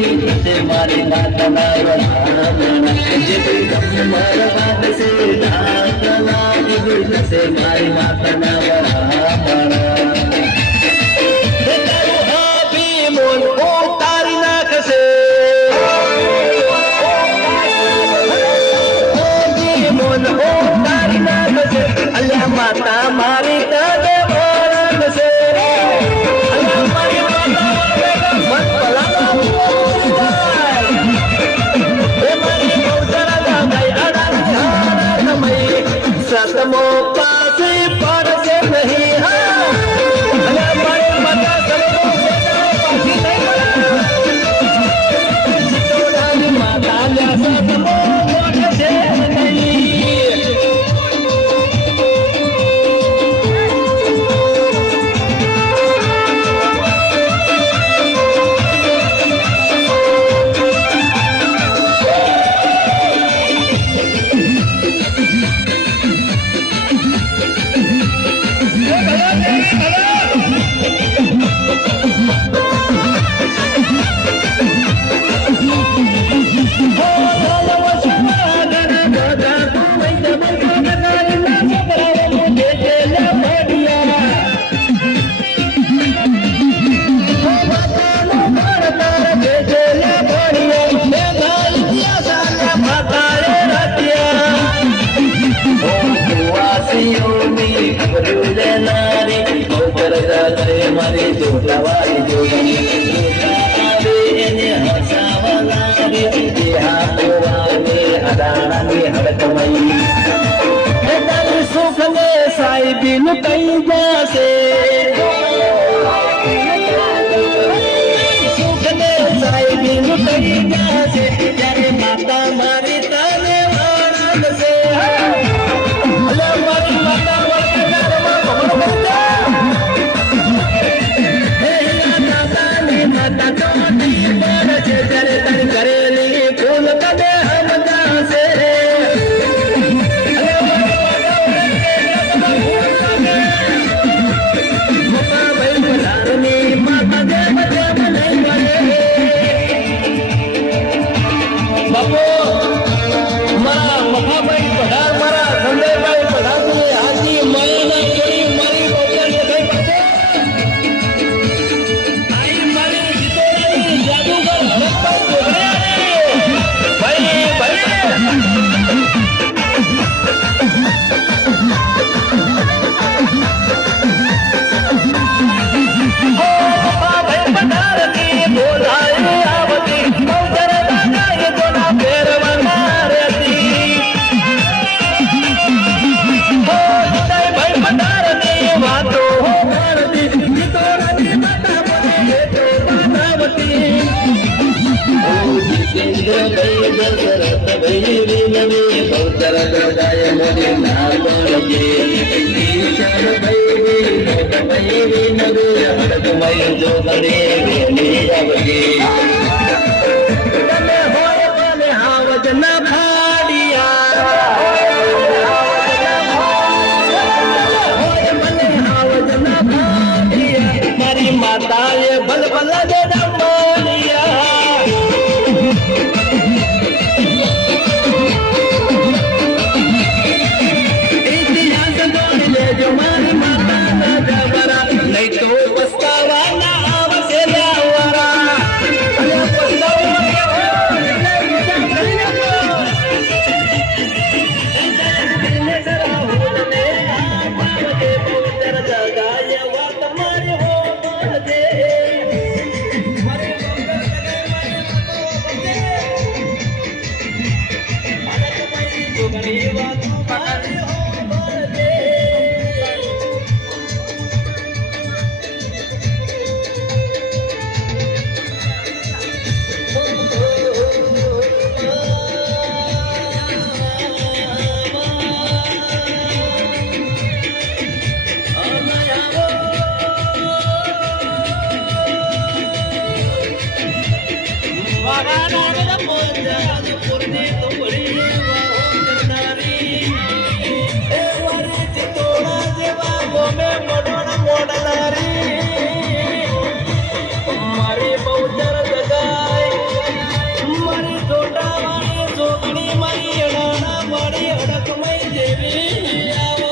से मारी माता नावना जे तुम मरवाद से नातना से मारी माता नावना मोन ओ तारी नाक से मोन ओ तारी नाक से अल्लाह माता मारी तदे मोरन से अल्लाह मारी माता मत पलाना ए मारी मोजरा दा गई अड़ा झारा मई सतमो पासे पर से नहीं हां अल्लाह मारी माता सबको मारे जोड़वाई जोड़ी आवे ने हसावला रे हाथवाने अदाना ने हड़कमई दल सुख ने साई बिन कई जासे सुख ने साई बिन कई जासे तेरे माता मारी तने वारन से अल्लाह मारी माता करेली फूल कदे हम से माता देव नहीं बाबू मारा मफा भाई पढ़ार मारा संजय भाई पढ़ार हाजी मैं केड़ी मारी बोकर कई पते आई मारी जितोरी जादूगर भाई भाई माता ये बल बल दे दमलिया इतिहास बोल ले जो मारी माता ना जबरा नहीं तो पछतावा ना आवसे लावरा દેવી આવો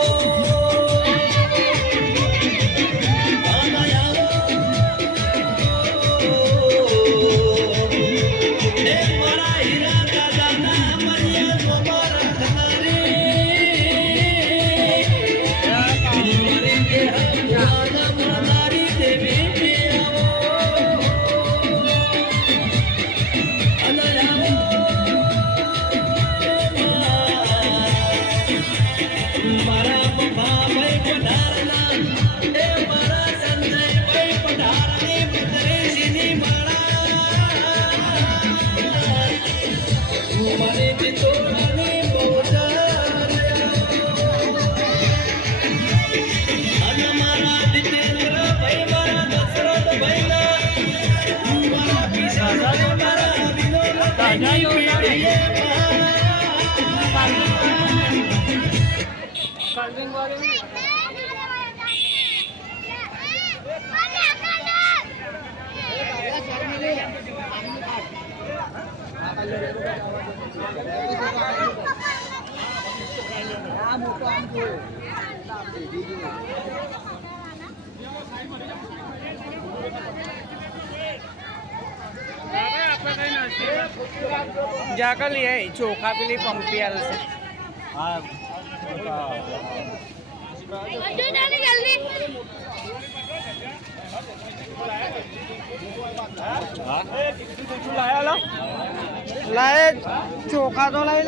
जाकर लिए चोखा पे लिए पंपियल से लाए चोखा तो लाए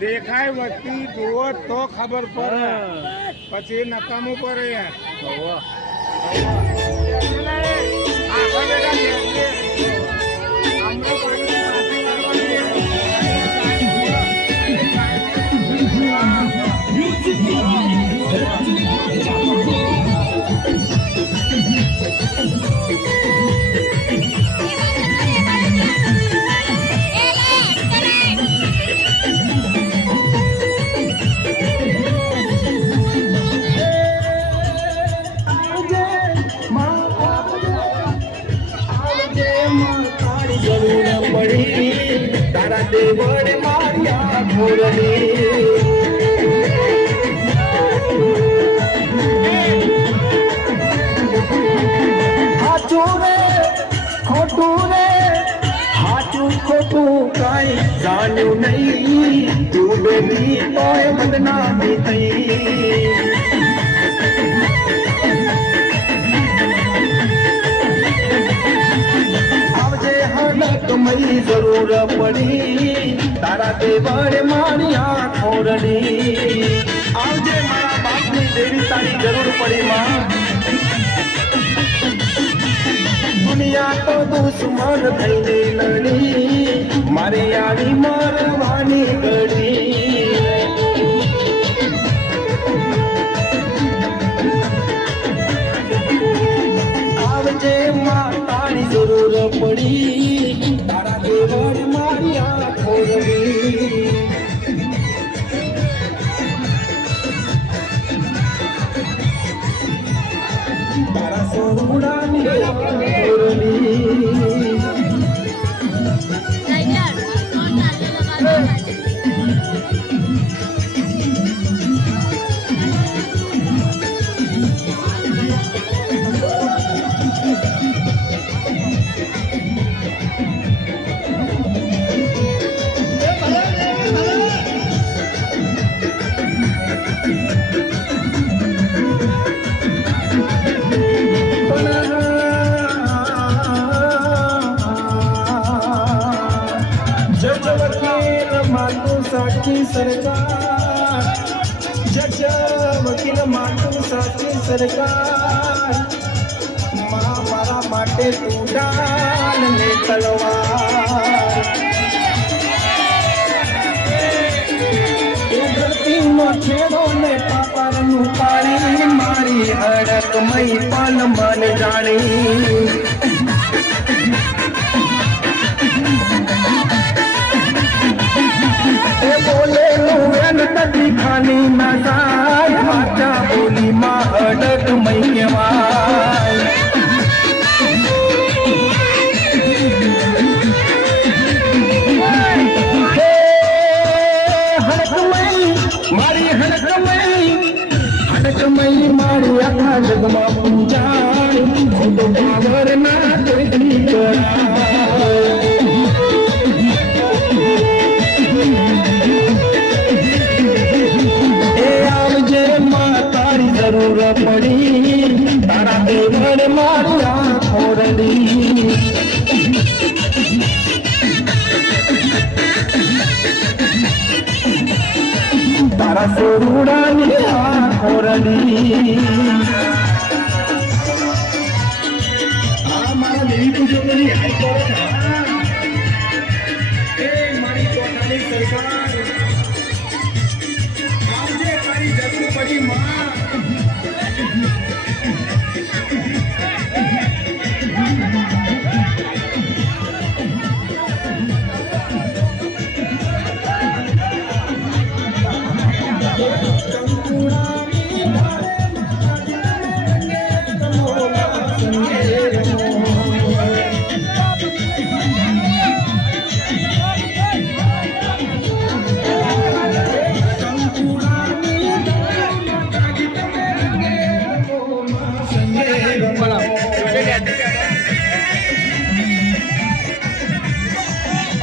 દેખાય વસ્તી જુઓ તો ખબર પડે પછી નકામું પડે યાર તારા દેવળ માર્યા ઘોરની હાચું રે ખોટું રે હાચું ખોટું કાંઈ જાણ્યું નહીં તું બેટી તોય બદનામી થઈ મરી જરૂર પડી તારા દેવળ મારી ખોરડી આવજે મારા બાપની દેવી તારી જરૂર પડી માં દુનિયા તો દુશ્મન થઈને લડી મારી આવી મરવાની ઘડી આવજે માં તારી જરૂર પડી તારા દેવળ મારી ખોરડી તારા સોરડાની ખોરડી જજ વકીલ માતું સાચી સરકાર જજ વકીલ માટું સાચી સરકાર માં મારા માટે તું ડાલ ને તલવાર એ ધરતીનો છેડો ને પાપારનું પાણી મારી હડકમય પણ મન જાણી એ બોલેલું એન કદી ખાલી ના જાય વાચા બોલીમાં હડકમય કહેવાય મારી હડકમય મારી આખા જગમાં પૂજાય ખોટો પાવર ના તેથી કરાય એ આવજે માં તારી જરૂર પડી તારા દેવર મારી આંખો રડી તારા સોરુડાની આંખો રડી